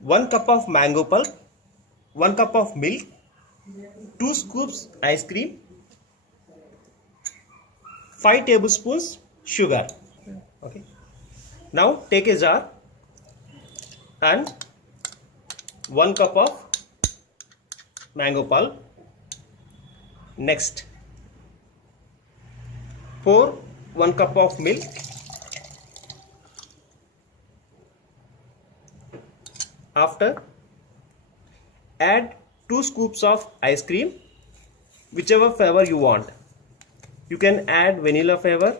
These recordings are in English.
1 cup of mango pulp, 1 cup of milk, 2 scoops ice cream, 5 tablespoons sugar. Okay. Now take a jar and 1 cup of mango pulp. Next, pour 1 cup of milk. After, add 2 scoops of ice cream, whichever flavor you want. You can add vanilla flavor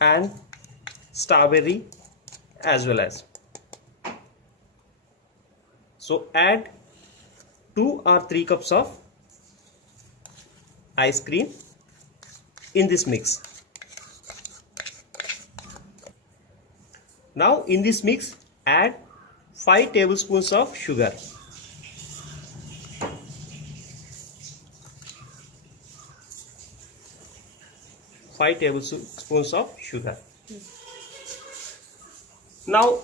and strawberry as well as. So add 2 or 3 cups of ice cream in this mix. Now in this mix add 5 tablespoons of sugar. Five tablespoons of sugar. Now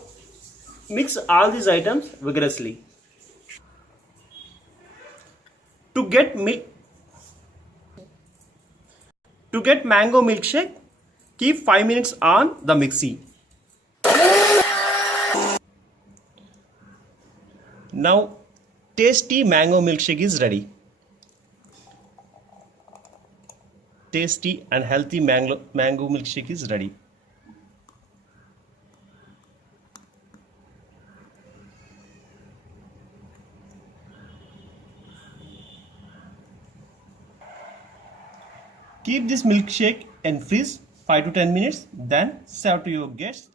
mix all these items vigorously. To get mango milkshake, keep 5 minutes on the mixie. Now tasty mango milkshake is ready. Tasty and healthy mango milkshake is ready. Keep this milkshake in freeze 5 to 10 minutes, then serve to your guests.